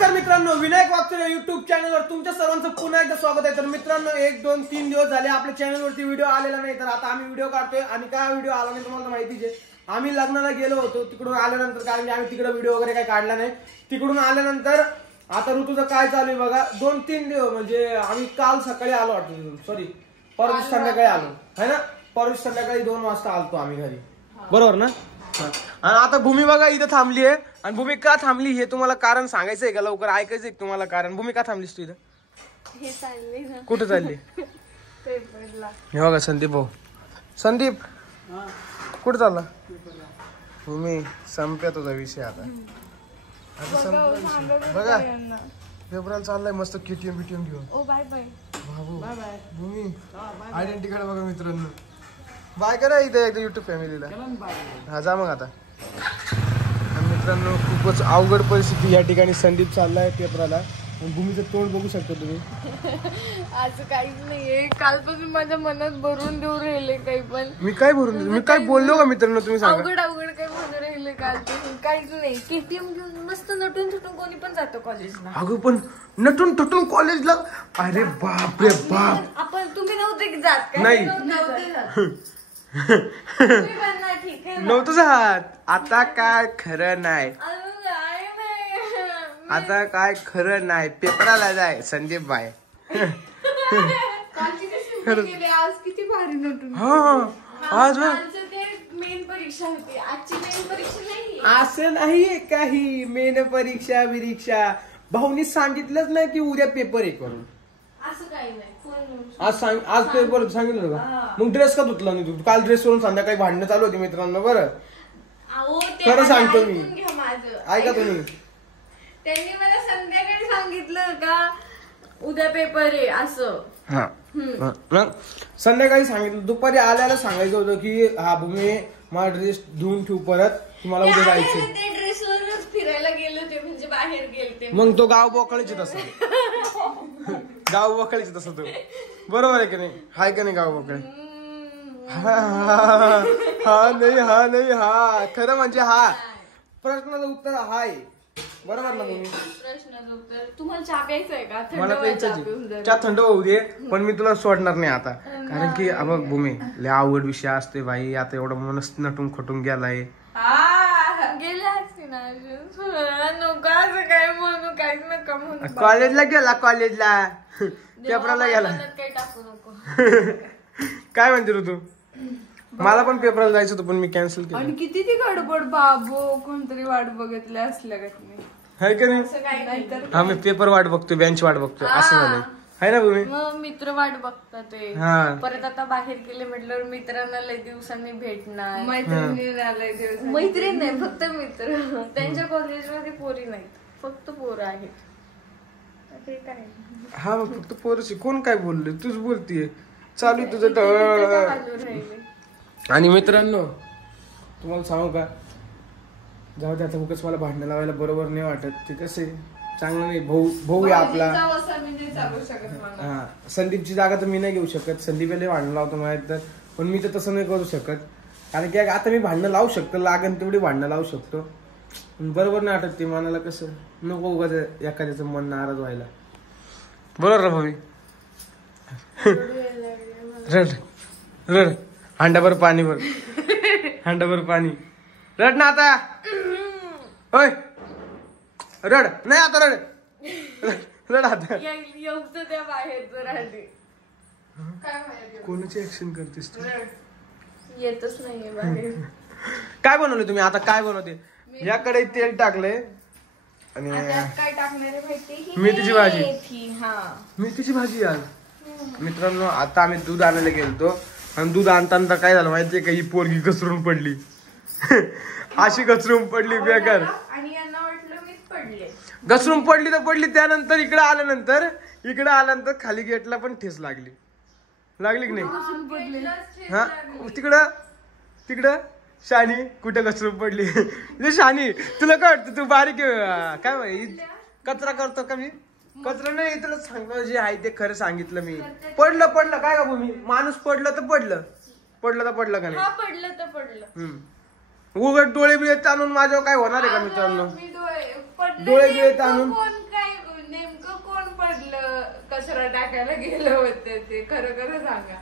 नमस्कार मित्रांनो, विनायक वागचौरे युट्यूब चॅनलवर तुमच्या सर्वांचं पुन्हा एकदा स्वागत आहे। तर मित्रांनो, 1 2 3 दिवस झाले आपल्या चॅनलवरती व्हिडिओ आलेला नाही। तर आता आम्ही व्हिडिओ काढतोय आणि काय व्हिडिओ आला नाही तुम्हाला माहितीच आहे। आम्ही लग्नाला गेलो होतो, तिकडून आल्यानंतर कारण की आम्ही तिकडे व्हिडिओ वगैरे काही काढला नाही। तिकडून आल्यानंतर आता ऋतूचं काय चालू आहे बघा। 2-3 दिवस म्हणजे आम्ही काल सकाळी आलो वाटतं, सॉरी परवा संध्याकाळी आलो है ना। परवा संध्याकाळी 2 वाजता आलतो आम्ही घरी, बरोबर ना। आणि आता भूमी बघा इथं थांबली आहे। आणि भूमी का थांबली हे तुम्हाला कारण सांगायचं आहे का? लवकर ऐकायचं आहे तुम्हाला कारण? भूमी का थांबलीस तू इथं? हे चालले ना, कुठं चालली? हे बघा संदीप भाऊ, संदीप कुठं चालला? भूमी संपत होता विषय आता बघा पेपराला चाललाय मस्त केटीएम बीटीएम घेऊन। ओ बाय बाय बाबू भूमी आयडेंटिटी कार्ड बघा मित्रांनो। बाय करा इथे एकदा युट्यूब फॅमिलीला। हा जा मग आता। मित्रांनो खूपच अवघड परिस्थिती या ठिकाणी। संदीप चाललाय पेपराला, भूमीचं तोंड बघू शकता तुम्ही। असं काहीच नाहीये, कालपासून माझ्या मनात भरून देऊ राहिले काही पण। मी काय भरून मी काय बोललो का मित्रांनो तुम्ही सांगा? अवघड अवघड काही म्हणून राहिले कालपासून, काहीच नाही। केटीएम घेऊन मस्त नटून थटून कोणी पण जातो कॉलेजला। अगं पण नटून थटून कॉलेजला? अरे बाप रे बाप। आपण तुम्ही नव्हते की जात का? नाही नव्हतं जात। आता काय खरं नाही, आता काय खरं नाही। पेपराला जाय संदीप बाय। आज किती भारी नटून। हा आज मेन परीक्षा होती, आजची मेन परीक्षा नाही। असं नाहीये काही मेन परीक्षा विरीक्षा। भाऊनी सांगितलंच नाही की उद्या पेपर आहे करून। असं काही नाही, आज पेपर सांगितलं का? मग ड्रेस का धुतला नाही तू? काल ड्रेस वरून संध्याकाळी भांडणं चालू होती मित्रांनो। बरं खरं सांगतो मी, ऐका तुम्ही। त्यांनी मला संध्याकाळी सांगितलं का उद्या पेपर आहे असं। हा संध्याकाळी सांगितलं, दुपारी आल्याला सांगायचं होतं की हा भूमी मला ड्रेस धुवून ठेव, परत तुम्हाला उद्या जायचं। ते ड्रेसवरच फिरायला गेले होते, म्हणजे बाहेर गेलते। मग तो गाव बोकळीच तसं गाव बोकळीच तसं तो बरोबर आहे की नाही? हाय का नाही गाव बोकळे? हा नाही हा खरं म्हणजे हा प्रश्नाचं उत्तर हाय, बरोबर ना तुम्ही? प्रश्नाचं उत्तर तुम्हाला चहा प्यायचा आहे का? मला प्यायचं चहा थंड होऊ दे, पण मी तुला सोडणार नाही आता। कारण की बघ भूमी लय आवड विषय असते भाई। आता एवढं मनस नटून खटून गेलाय। गेले असते ना नको असं काय म्हणू, काहीच नका म्हणू। कॉलेजला गेला, कॉलेजला पेपराला गेला। काही टाकू नको। काय म्हणते ऋतू? मला पण पेपराला जायचं होतं पण मी कॅन्सल केलं। आणि किती ती गडबड बाबू, कोणतरी वाट बघितले असल्या का तुम्ही? हाय का नाही? हा मी पेपर वाट बघतोय, बेंच वाट बघतोय, असं झालंय हाय ना भूमी? मग मित्र वाट बघतात ते। परत आता बाहेर गेले म्हटल्यावर मित्रांना लय दिवसांनी भेटणार। मैत्रीण नाही, फक्त मित्र। त्यांच्या कॉलेजमध्ये पोरी नाहीत, फक्त पोरं आहेत। हा मग फक्त पोरच। कोण काय बोलले? तूच बोलतीये, चालू तुझं। आणि मित्रांनो तुम्हाला सांगू का, जाऊ दे आता, उगाच मला भांडण लावायला बरोबर नाही वाटत। ते कसं चांगलं नाही। भाऊ आहे आपला। हा संदीपची जागा तर मी नाही घेऊ शकत। संदीपला भांडण लावतो माहित तर, पण मी तर तसं नाही करू शकत। कारण की आता मी भांडणं लावू शकतो, लागेल तेवढी भांडणं लावू शकतो, बरोबर नाही वाटत ते मनाला। कसं नको उगाच एखाद्याचं मन नाराज व्हायला, बरोबर ना भावी? रड रड हांडाभर पाणी भर, हांडाभर पाणी। रड ना आता, होय रड नाही आता, रड आता। कोणाची ऍक्शन करतेस तू? येतच नाहीये बाहेर। काय बनवले तुम्ही आता? काय बनवते? याकडे तेल टाकलंय आणि काय टाकणारे माहिती? मेथीची भाजी। मेथीची भाजी आज मित्रांनो। आता आम्ही दूध आणायला गेलतो आणि दूध आणताना काय झालं माहितीये का? ही पोरगी घसरून पडली। अशी घसरून पडली बेकार, आणि यांना वाटलं मीच पडले। घसरून पडली तर पडली, त्यानंतर इकडे आल्यानंतर खाली गेटला पण ठेस लागली की नाही? हा तिकडं शानी कुठं घसरून पडली? शानी तुला काय वाटतं? तू बारीक काय कचरा करतो का? मी कचरा नाही, तुला सांगतो जे आहे ते खरं सांगितलं मी। पडलं काय का भूमी? माणूस पडलं तर पडलं का नाही? पडलं तर पडलं। उघड डोळे बिळे ताणून माझ्यावर काय होणार आहे का मित्रांनो? डोळे बिळे ताणून कचरा टाकायला गेले होते ते. खरं खरं सांगा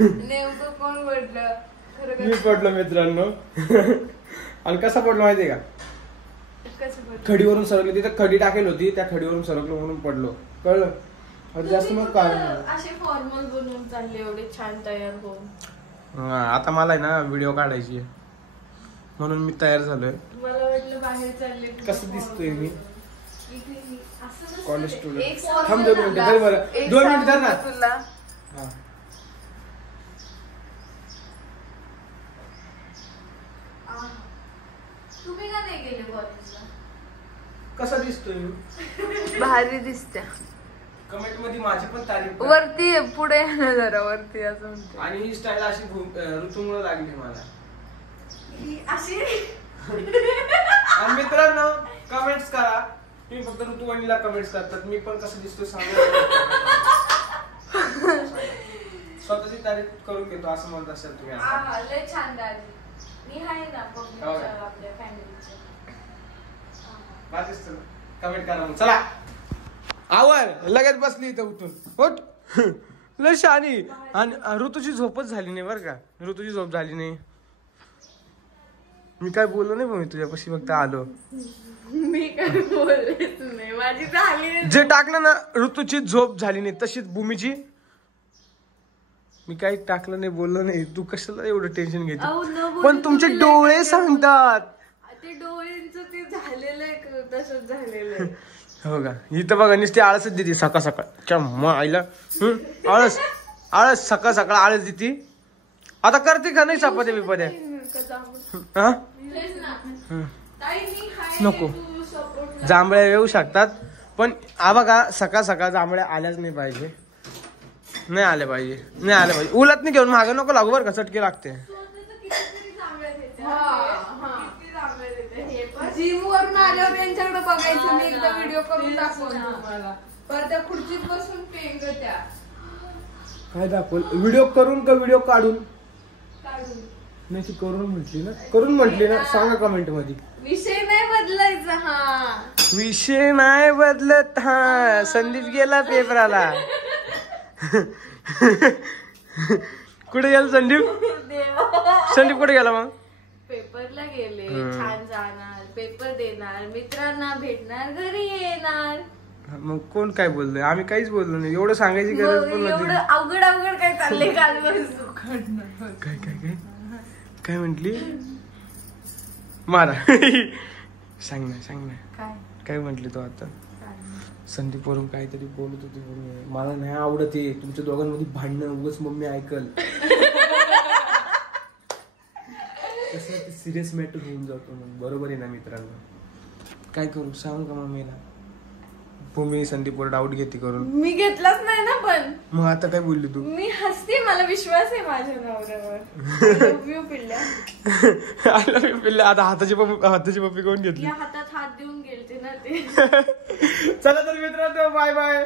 नेमकं कोण पडलं? खरं मी पडलो मित्रांनो. आणि कसा पडलो माहितीये का? कसं पडलं? खडीवरून सरकलो. तिथे खडी टाकेल होती, त्या खडीवरून सरकलो म्हणून पडलो. कळलं? जास्त मग काय असे फॉर्मल बनवून चालले एवढे छान तयार होऊन. आता मला आहे ना व्हिडिओ काढायची आहे म्हणून मी तयार झालोय. मला वाटलं बाहेर चालले. कसं दिसतोय मी? College student. थांब थांब 2 मिनिटं धर बरं. 2 मिनिटं धर ना. तुला हा. तुम्ही का नाही गेले कॉलेजला? कसा दिसतोय मी? भारी दिसते. कमेंट मध्ये माझी पण तारीफ करा. वरती पुढे या ना जरा वरती असं म्हणते. आणि ही स्टाईल अशी ऋतूमुळे लागली मला. अशी आणि मित्रांनो कमेंट्स करा. तुम्ही फक्त ऋतुवाणीला कमेंट्स करतात. मी पण कसं दिसतोय सांगा. स्वतःची तारीफ करून घेतो असं म्हणत असेल तुम्ही. लय छान दादी. मी आहे ना आपल्या फॅमिलीचे. कमेंट करा मग. चला आवर लगेच बसली इथं उठून. उठ. लय शानी. आणि ऋतूची झोपच झाली नाही बरं का. ऋतूची झोप झाली नाही. मी काय बोललो नाही. मी तुझ्यापाशी फक्त आलो. मी काय बोललेच नाही. माझी झाली. जे टाकलं ना ऋतूची झोप झाली नाही तशीच भूमीची. मी काही टाकलं नाही, बोललो नाही. तू कशाला एवढं टेन्शन घेते? पण तुमचे डोळे सांगतात. ते डोळ्यांचं ते झालेलं आहे तसंच झालेलं आहे. हो का? इथं बघा नुसती आळसच देते सकाळ सकाळ. आईला आळस आळस सकाळ सकाळ आळस देते. आता करते का नाही चपात्या बिपात्या? हा नको. जांभळ्या येऊ शकतात पण बघा सकाळ सकाळ जांभळ्या आल्याच नाही पाहिजे. नाही आल्या पाहिजे. नाही आल्या पाहिजे. उलट नाही घेऊन मागे नको लागू बरं का. चटके लागते. जिम वरून आल्यावर त्यांच्याकडे बघायचं. मी एकदा व्हिडिओ करून दाखवून तुम्हाला. पण त्या खुर्चीत बसून पेंग त्या काय दाखवल? व्हिडिओ करून का व्हिडिओ काढून? काढून. नाही ती करून म्हटली ना. करून म्हटली ना. सांगा कमेंट मध्ये. विषय नाही बदलायचा. हा विषय नाही बदलत. हा संदीप गेला पेपराला. कुठे गेला संदीप? संदीप कुठे गेला मग? पेपरला गेले. छान जाणार, पेपर देणार, मित्रांना भेटणार, घरी येणार. मग कोण काय बोललोय? आम्ही काहीच बोललो नाही. एवढं सांगायची गरज पण एवढं नव्हती. अवघड अवघड काय चाललंय काल काय काय काय काय म्हंटली? मारा. सांग ना काय काय म्हंटली तो आता? संदीप वरून काहीतरी बोलत होती. मला नाही आवडत आहे तुमच्या दोघांमध्ये भांडणं. उगाच मम्मी ऐकल. कसं सिरियस मॅटर होऊन जातो. मग बरोबर आहे ना मित्रांनो. काय करू सांग का मम्मीला? भूमी संदीपवर डाऊट घेते करून. मी घेतलाच नाही ना. पण मग आता काय बोलली तू? मी हसते. मला विश्वास आहे माझ्या नवऱ्यावर. पिल्ल्या आता हाताची पप्पी कोण घेतली? या हातात हात देऊन गेलते ना ते. चला तर मित्रांनो बाय बाय.